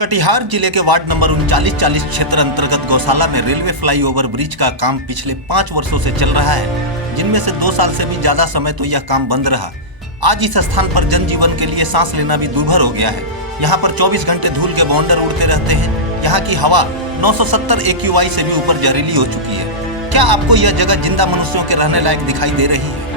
कटिहार जिले के ward number 3940 क्षेत्र अंतर्गत गौशाला में रेलवे फ्लाईओवर ब्रिज का काम पिछले 5 वर्षों से चल रहा है, जिनमें से 2 साल से भी ज्यादा समय तो यह काम बंद रहा। आज इस स्थान पर जनजीवन के लिए सांस लेना भी दूभर हो गया है। यहाँ पर 24 घंटे धूल के बाउंडर उड़ते रहते हैं। यहाँ की हवा 970 AQI से भी ऊपर जहरीली हो चुकी है। क्या आपको यह जगह जिंदा मनुष्यों के रहने लायक दिखाई दे रही है?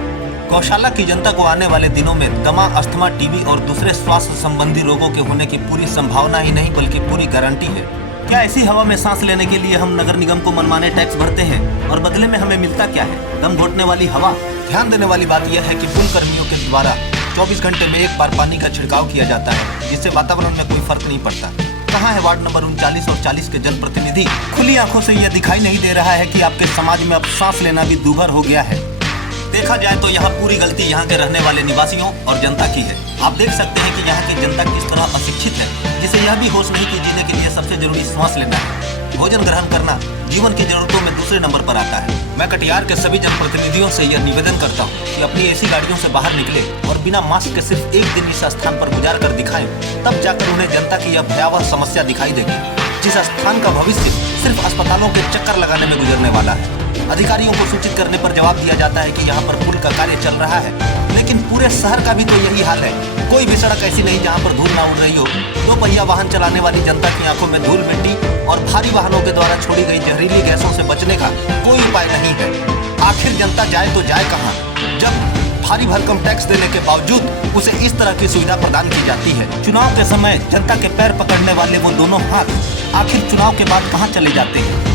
गौशाला की जनता को आने वाले दिनों में दमा, अस्थमा, टीबी और दूसरे स्वास्थ्य संबंधी रोगों के होने की पूरी संभावना ही नहीं बल्कि पूरी गारंटी है। क्या ऐसी हवा में सांस लेने के लिए हम नगर निगम को मनमाने टैक्स भरते हैं और बदले में हमें मिलता क्या है? दम घोटने वाली हवा। ध्यान देने वाली बात यह है कि पुल कर्मियों के द्वारा 24 घंटे में एक बार पानी का छिड़काव किया जाता है, जिससे वातावरण में कोई फर्क नहीं पड़ता। कहाँ है वार्ड नंबर 39 और 40 के जनप्रतिनिधि? खुली आंखों से यह दिखाई नहीं दे रहा है कि आपके समाज में अब सांस लेना भी दूभर हो गया है। देखा जाए तो यहाँ पूरी गलती यहाँ के रहने वाले निवासियों और जनता की है। आप देख सकते हैं कि यहाँ की जनता किस तरह अशिक्षित है, जिसे यह भी होश नहीं कि जीने के लिए सबसे जरूरी सांस लेना है। भोजन ग्रहण करना जीवन की जरूरतों में दूसरे नंबर पर आता है। मैं कटिहार के सभी जनप्रतिनिधियों से यह निवेदन करता हूँ कि अपनी ऐसी गाड़ियों से बाहर निकले और बिना मास्क के सिर्फ एक दिन इस स्थान पर गुजार कर दिखाएं, तब जाकर उन्हें जनता की यह भयावह समस्या दिखाई देगी, जिस स्थान का भविष्य सिर्फ अस्पतालों के चक्कर लगाने में गुजरने वाला है। अधिकारियों को सूचित करने पर जवाब दिया जाता है कि यहाँ पर पुल का कार्य चल रहा है, लेकिन पूरे शहर का भी तो यही हाल है। कोई भी सड़क ऐसी नहीं जहाँ पर धूल ना उड़ रही हो। 2 पहिया वाहन चलाने वाली जनता की आंखों में धूल, मिट्टी और भारी वाहनों के द्वारा छोड़ी गई जहरीली गैसों से बचने का कोई उपाय नहीं है। आखिर जनता जाए तो जाए कहाँ, जब भारी भरकम टैक्स देने के बावजूद उसे इस तरह की सुविधा प्रदान की जाती है। चुनाव के समय जनता के पैर पकड़ने वाले वो दोनों हाथ आखिर चुनाव के बाद कहाँ चले जाते हैं?